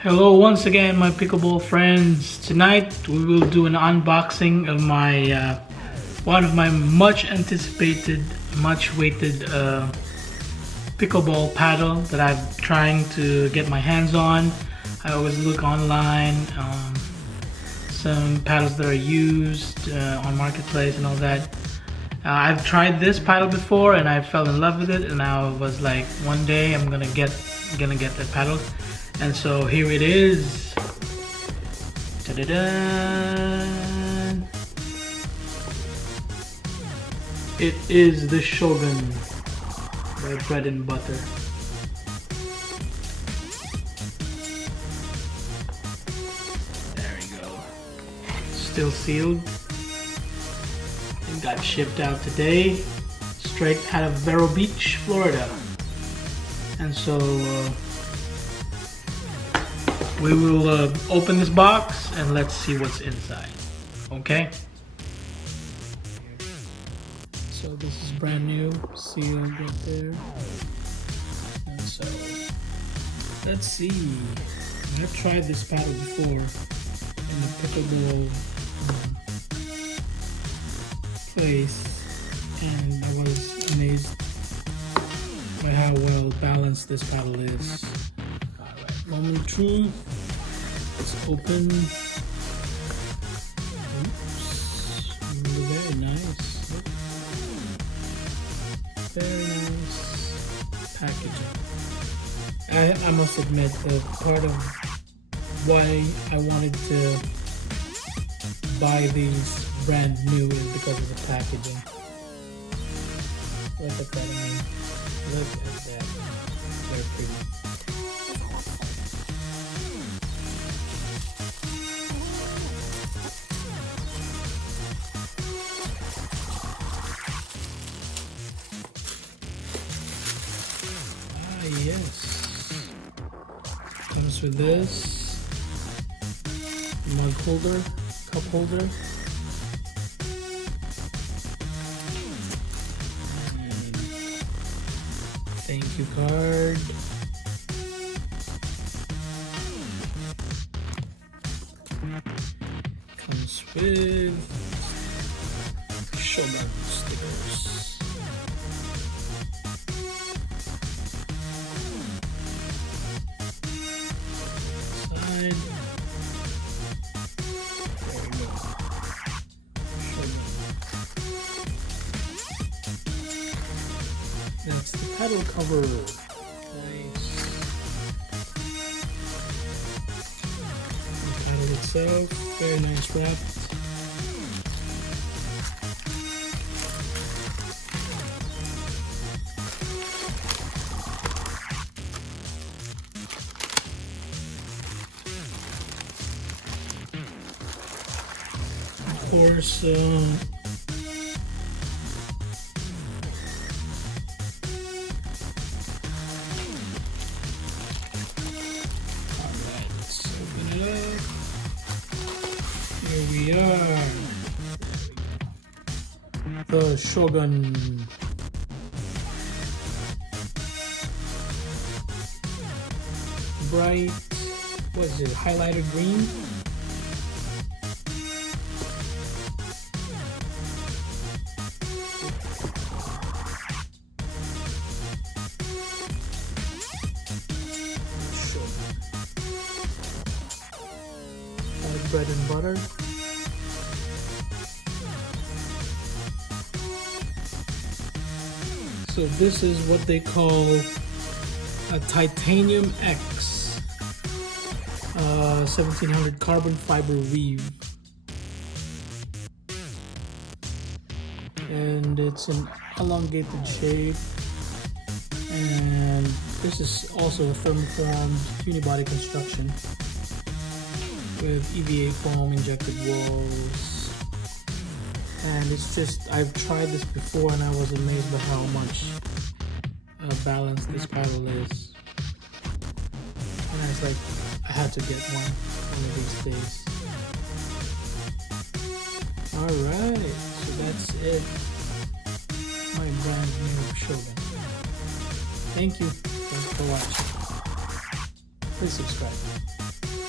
Hello once again, my pickleball friends. Tonight we will do an unboxing of my one of my much anticipated, much waited pickleball paddle that I'm trying to get my hands on. I always look online, some paddles that are used on marketplace and all that. I've tried this paddle before and I fell in love with it, and I was like, one day I'm gonna get that paddle. And so here it is. Ta-da-da! It is the Shogun by Bread and Butter. There we go. Still sealed. It got shipped out today, straight out of Vero Beach, Florida. And so we will open this box and let's see what's inside. Okay? So this is brand new, sealed right there. And so let's see. I've tried this paddle before in the pickleball place, and I was amazed by how well balanced this paddle is. Moment of truth. It's open. Oops. Very nice. Very nice packaging. I must admit that part of why I wanted to buy these brand new is because of the packaging. Look at that. I mean, look at that. Very pretty. Yes, comes with this mug holder, cup holder, and thank you card. Comes with Shogun stickers. There we go. That's the paddle cover. Nice. The paddle itself, very nice wrap. Of course, alright, let's open it up. Here we are. The Shogun. Bright, what is it, highlighter green? Bread and butter. So this is what they call a titanium X 1700 carbon fiber weave, and it's an elongated shape, and this is also a thermoformed unibody construction with EVA foam injected walls. And it's just, I've tried this before and I was amazed by how much balanced this paddle is. And I was like, I had to get one of these days. Alright, so that's it. My brand new Shogun. Thank you. Thanks for watching. please subscribe.